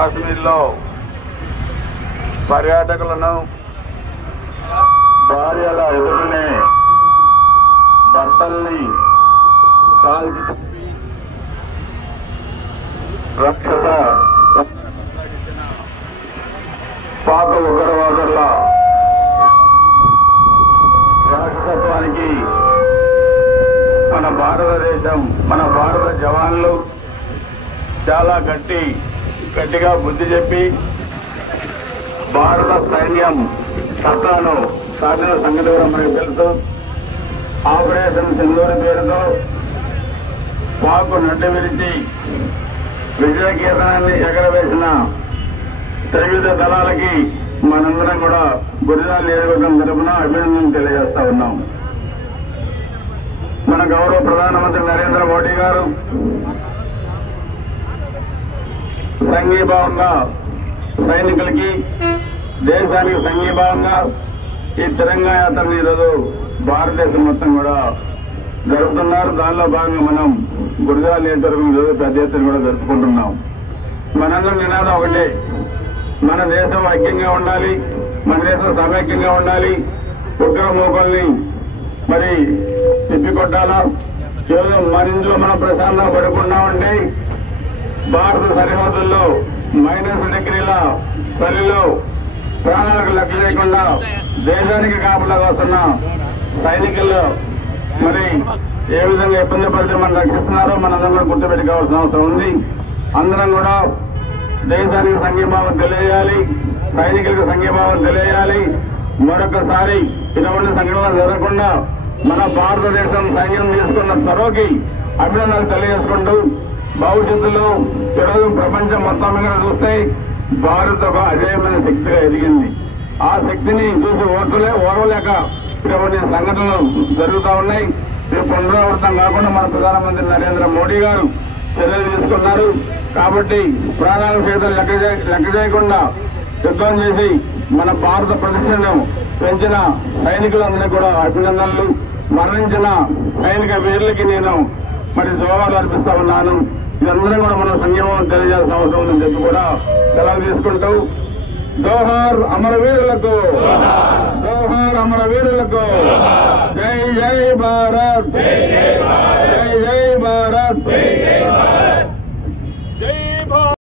కాశ్మీర్లో పర్యాటకులను భార్యల ఎదురునే భర్తల్ని కాల్చి రక్షత పాక ఉగ్రవాదుల రాక్షసత్వానికి మన భారతదేశం మన భారత జవాన్లు చాలా గట్టిగా బుద్ధి చెప్పి భారత సైన్యం సత్తాను సాధిన సంగతి కూడా మనకు తెలుసు. ఆపరేషన్ సింధూరి పేరుతో పాకు నడ్డు విరిచి విజయ కీర్తనాన్ని ఎగరవేసిన త్రివిధ దళాలకి మనందరం కూడా గురిజాల నియోజకవర్గం తరఫున అభినందనలు తెలియజేస్తా ఉన్నాం. మన గౌరవ ప్రధానమంత్రి నరేంద్ర మోడీ గారు సంఘీభావంగా సైనికులకి దేశానికి సంఘీభావంగా ఈ తిరంగా యాత్రని ఈరోజు భారతదేశం మొత్తం కూడా జరుపుతున్నారు. దానిలో భాగంగా మనం గురిజాల నియోజకవర్గం ఈరోజు పెద్ద ఎత్తున కూడా జరుపుకుంటున్నాం. మనందరం నినాదం ఒకటే, మన దేశం ఐక్యంగా ఉండాలి, మన దేశం సమైక్యంగా ఉండాలి, ఉగ్ర మోకల్ని మరి తిప్పికొట్టాలా. కేవలం మన ఇంట్లో మనం ప్రశాంతంగా పడుకున్నామంటే భారత సరిహద్దుల్లో -డిగ్రీల చలిలో ప్రాణాలకు లెక్క చేయకుండా దేశానికి కాపలా వస్తున్న సైనికులు మరి ఏ విధంగా ఇబ్బంది పడితే మనం రక్షిస్తున్నారో మనందరం కూడా గుర్తుపెట్టుకోవాల్సిన అవసరం ఉంది. అందరం కూడా దేశానికి సంఘీభావం తెలియజేయాలి, సైనికులకు సంఘీభావం తెలియజేయాలి. మరొకసారి ఇటువంటి సంఘటనలు జరగకుండా మన భారతదేశం సైన్యం తీసుకున్న చొరవకి అభినందనలు తెలియజేసుకుంటూ భవిష్యత్తులో ఈరోజు ప్రపంచం మొత్తం మీద చూస్తే భారత్ ఒక అజేయమైన శక్తిగా ఎదిగింది. ఆ శక్తిని చూసి ఓర్వలేక ఇటువంటి సంఘటనలు జరుగుతూ ఉన్నాయి. ఇది పునరావృతం కాకుండా మన ప్రధానమంత్రి నరేంద్ర మోడీ గారు చర్యలు తీసుకున్నారు. కాబట్టి ప్రాణాల సైతం లెక్క చేయకుండా యుద్ధం చేసి మన భారత ప్రతిష్టను పెంచిన సైనికులందరినీ కూడా అభినందనలు. మరణించిన సైనిక వీరులకి నేను మరి జోహార్లు అర్పిస్తా ఉన్నాను. ఇదందరం కూడా మనం సంఘీభావం తెలియజేయాల్సిన అవసరం ఉందని చెప్పి కూడా సెలవు తీసుకుంటూ జోహార్ అమరవీరులకు, జోహార్ అమరవీరులకు, జై జై భారత్, జై జై భారత్.